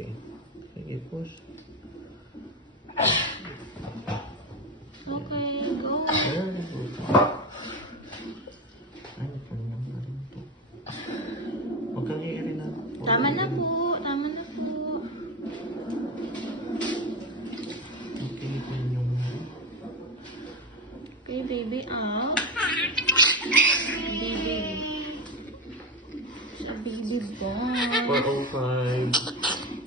konti. Sige, push. Okay, go. Very good. Ay, kanyang na rin to. Huwag kang i-iri na. Tama na po. Tama na po. Okay, ito yung... Okay, baby, out. Baby. Sa baby boy. 405.